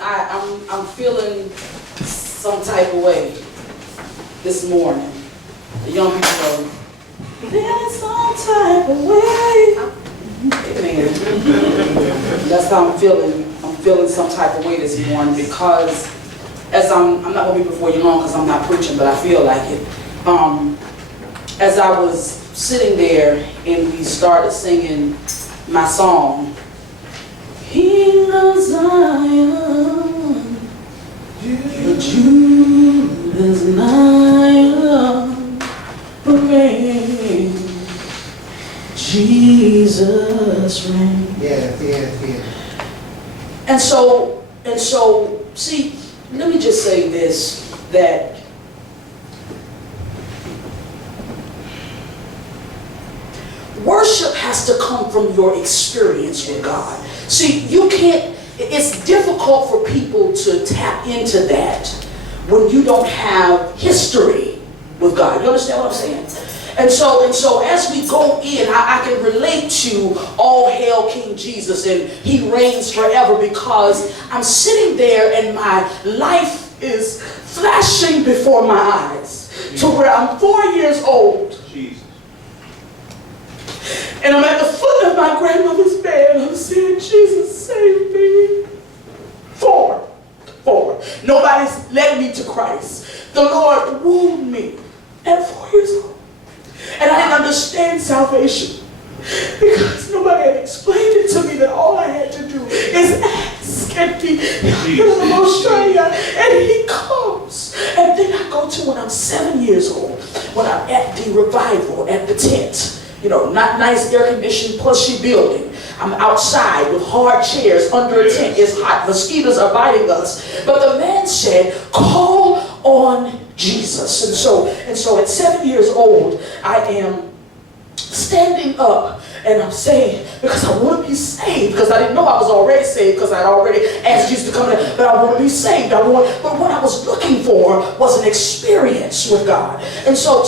I'm feeling some type of way this morning. The young people know, feeling some type of way. Amen. That's how I'm feeling. I'm feeling some type of way this morning because as I'm not going to be before you long because I'm not preaching, but I feel like it. As I was sitting there and we started singing my song, King of Zion, the Judas Lion, reign, Jesus reign. Yeah. And so, see, let me just say this, that worship has to come from your experience with God. See, you can't, it's difficult for people to tap into that when you don't have history with God. You understand what I'm saying? And so as we go in, I can relate to all hail King Jesus and he reigns forever because I'm sitting there and my life is flashing before my eyes to where I'm 4 years old. Jesus. And I'm at the foot of my grandmother's bed. I'm saying, Jesus, save me. Four. Nobody's led me to Christ. The Lord wooed me at 4 years old. And I didn't understand salvation because nobody had explained it to me that all I had to do is ask and he comes. And then I go to when I'm 7 years old, when I'm at the revival, at the tent. You know, not nice air-conditioned, plushy building. I'm outside with hard chairs under a tent. It's hot. Mosquitoes are biting us. But the man said, call on Jesus. And so at 7 years old, I am standing up and I'm saying, because I want to be saved, because I didn't know I was already saved, because I'd already asked Jesus to come in, but I want to be saved. But what I was looking for was an experience with God. And so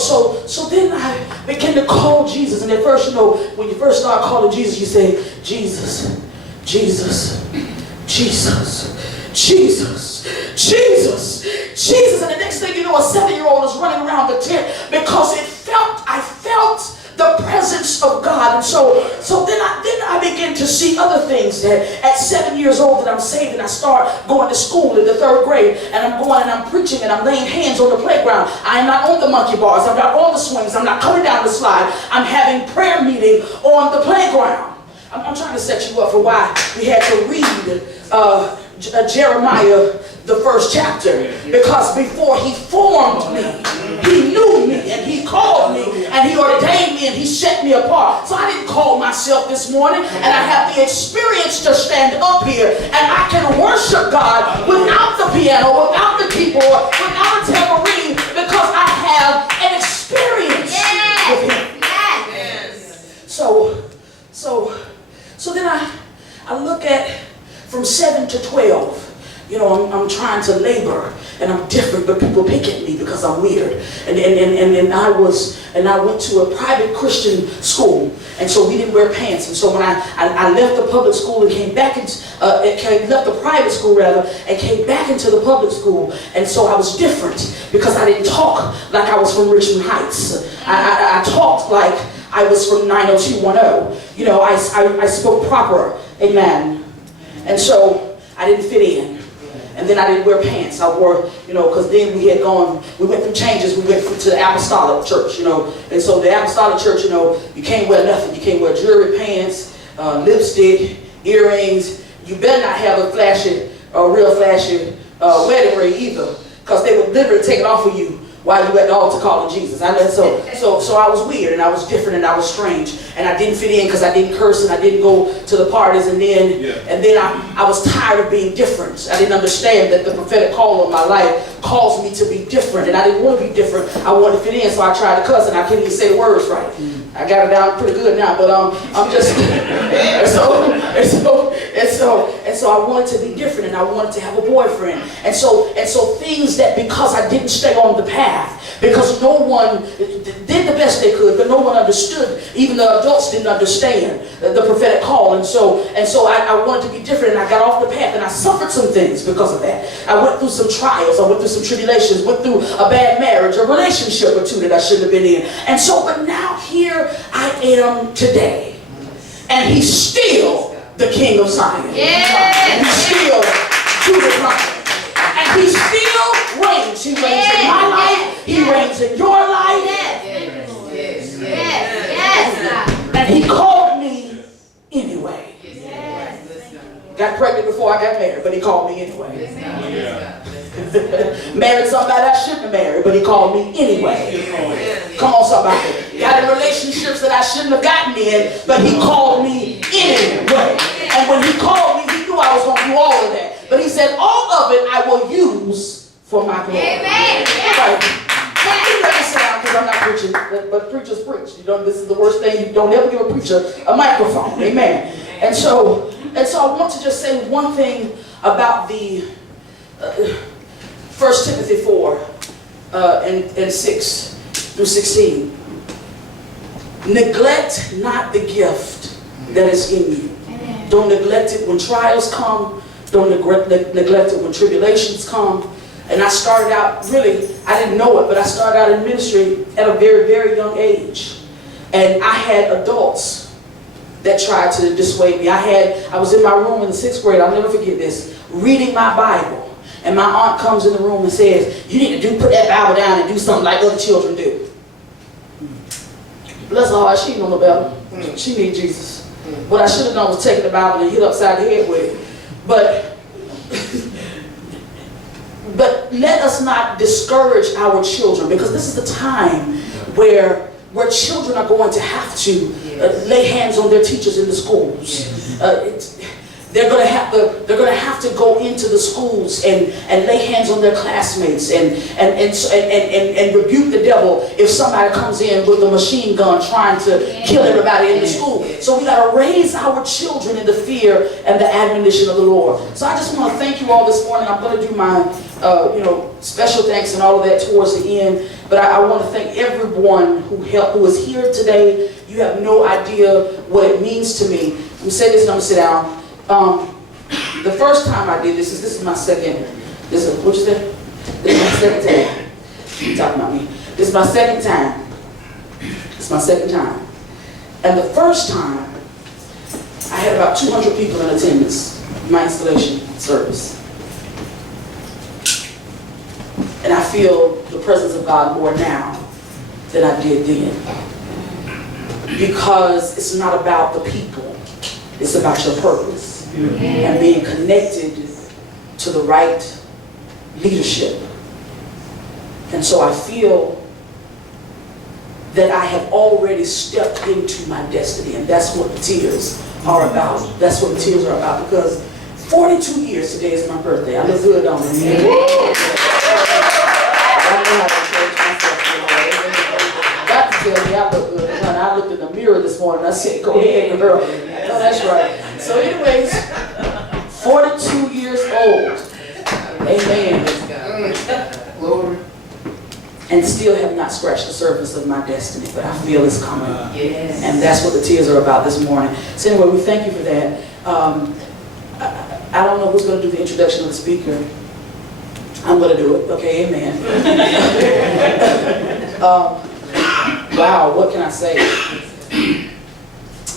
then I began to call Jesus. And at first, you know, when you first start calling Jesus, you say, Jesus, Jesus, Jesus, Jesus, Jesus, Jesus. And the next thing you know, a 7-year-old is running around the tent because I felt the presence of God. And so then I begin to see other things that at 7 years old that I'm saved, and I start going to school in the 3rd grade, and I'm going and I'm preaching and I'm laying hands on the playground. I'm not on the monkey bars, I'm not on the swings, I'm not coming down the slide. I'm having prayer meeting on the playground. I'm trying to set you up for why we had to read Jeremiah, the 1st chapter, because before he formed me, he knew me and he called me and he ordained me and he set me apart. So I didn't call myself this morning, and I have the experience to stand up here and I can worship God without the piano, without the keyboard, without a tambourine, because I have an experience with him. So then I look at from 7 to 12. You know, I'm trying to labor and I'm different, but people pick at me because I'm weird. And I went to a private Christian school, and so we didn't wear pants. And so when I left the public school and came back left the private school rather, and came back into the public school, and so I was different because I didn't talk like I was from Richmond Heights. I talked like I was from 90210. You know, I spoke proper, amen. And so I didn't fit in. And then I didn't wear pants. I wore, you know, because then we went through changes. We went to the apostolic church, you know. And so the apostolic church, you know, you can't wear nothing. You can't wear jewelry, pants, lipstick, earrings. You better not have a real flashy wedding ring either, because they would literally take it off of you while you at the altar calling Jesus. So I was weird and I was different and I was strange and I didn't fit in because I didn't curse and I didn't go to the parties, and then I was tired of being different. I didn't understand that the prophetic call of my life calls me to be different, and I didn't want to be different. I wanted to fit in, so I tried to cuss and I couldn't even say the words right. I got it down pretty good now, but I'm just And so I wanted to be different, and I wanted to have a boyfriend. And so things that, because I didn't stay on the path, because no one did the best they could, but no one understood, even the adults didn't understand the prophetic call. And so I wanted to be different, and I got off the path, and I suffered some things because of that. I went through some trials, I went through some tribulations, went through a bad marriage, a relationship or two that I shouldn't have been in. And so, but now here I am today. And he's still the King of Zion. Yes. And he's still Judah Lion. And he still reigns. He reigns in my life. He reigns in your life. Yes. And he called me anyway. Got pregnant before I got married, but he called me anyway. Married somebody I shouldn't have married, but he called me anyway. Come on, somebody. Got in relationships that I shouldn't have gotten in, but he called me anyway. And when he called me, he knew I was going to do all of that. But he said, all of it I will use for my glory. Amen. Right. Because I'm not preaching, but preachers preach. You know, this is the worst thing. You don't ever give a preacher a microphone. Amen. And so I want to just say one thing about the 1 Timothy 4 and 6 through 16. Neglect not the gift that is in you. Amen. Don't neglect it when trials come. Don't neglect it when tribulations come. And I started out, really, I didn't know it, but I started out in ministry at a very, very young age. And I had adults that tried to dissuade me. I was in my room in the 6th grade, I'll never forget this, reading my Bible. And my aunt comes in the room and says, you need to put that Bible down and do something like other children do. Bless her heart, she didn't know no better. She needs Jesus. What I should have done was take the Bible and hit upside the head with it. But let us not discourage our children, because this is the time where children are going to have to lay hands on their teachers in the schools. They're going to have to go into the schools and lay hands on their classmates and rebuke the devil if somebody comes in with a machine gun trying to kill everybody in the school. So we got to raise our children in the fear and the admonition of the Lord. So I just want to thank you all this morning. I'm going to do my special thanks and all of that towards the end. But I want to thank everyone who is here today. You have no idea what it means to me. I'm going to say this and I'm going to sit down. The first time I did this is my second. This is what you said? This is my second time. You're talking about me. This is my second time. It's my second time. And the first time, I had about 200 people in attendance in my installation service. And I feel the presence of God more now than I did then. Because it's not about the people. It's about your purpose. And being connected to the right leadership. And so I feel that I have already stepped into my destiny, and that's what the tears are about. That's what the tears are about, because 42 years today is my birthday. I look good on it. I know how to change myself. Got to tell me I look good. When I looked in the mirror this morning, I said, go ahead, girl. No, that's right. So anyways, 42 years old. Amen. Glory. And still have not scratched the surface of my destiny, but I feel it's coming. Yes. And that's what the tears are about this morning. So anyway, we thank you for that. I don't know who's going to do the introduction of the speaker. I'm going to do it. Okay, amen. Wow, what can I say?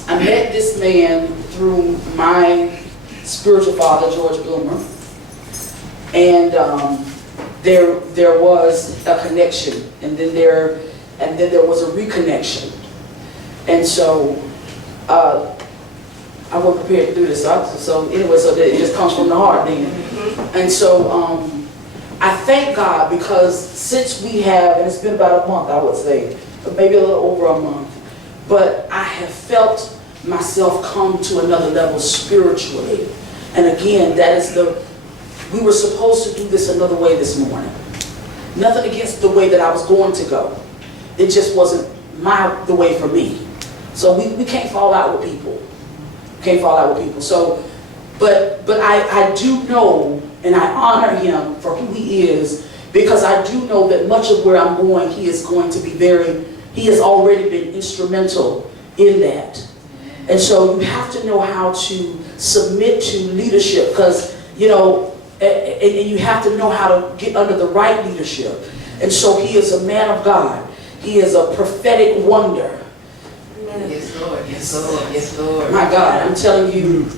I met this man through my spiritual father, George Bloomer. And there was a connection, and then there was a reconnection. And so I wasn't prepared to do this. So it just comes from the heart then. And so I thank God, because since we have, and it's been about a month, I would say, but maybe a little over a month, but I have felt myself come to another level spiritually. And again, we were supposed to do this another way this morning. Nothing against the way that I was going to go. It just wasn't the way for me. So we can't fall out with people. Can't fall out with people. So But I do know, and I honor him for who he is, because I do know that much of where I'm going, he is going to be he has already been instrumental in that. And so you have to know how to submit to leadership, because, you know, and you have to know how to get under the right leadership. And so he is a man of God. He is a prophetic wonder. Yes, Lord. Yes, Lord. Yes, Lord. My God, I'm telling you,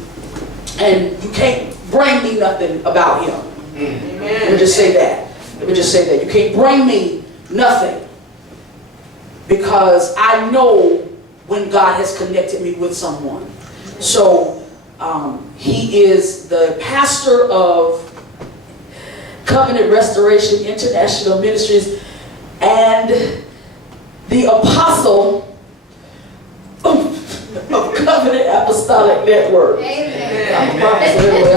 and you can't bring me nothing about him. Amen. Let me just say that. Let me just say that. You can't bring me nothing, because I know when God has connected me with someone. So he is the pastor of Covenant Restoration International Ministries and the apostle of Covenant Apostolic Network. Amen. I'm a prophet, so anyway,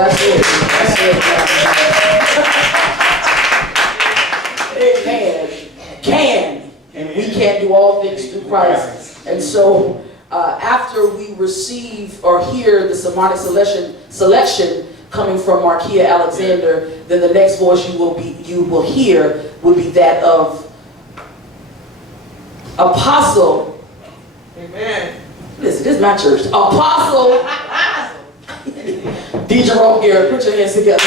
Amen. And we can do all things through Christ. And so after we receive or hear the sermonic selection coming from Markia Alexander, then the next voice you will hear will be that of Apostle. Amen. Listen, this is my church. Apostle D. Jerome Garrett. Put your hands together.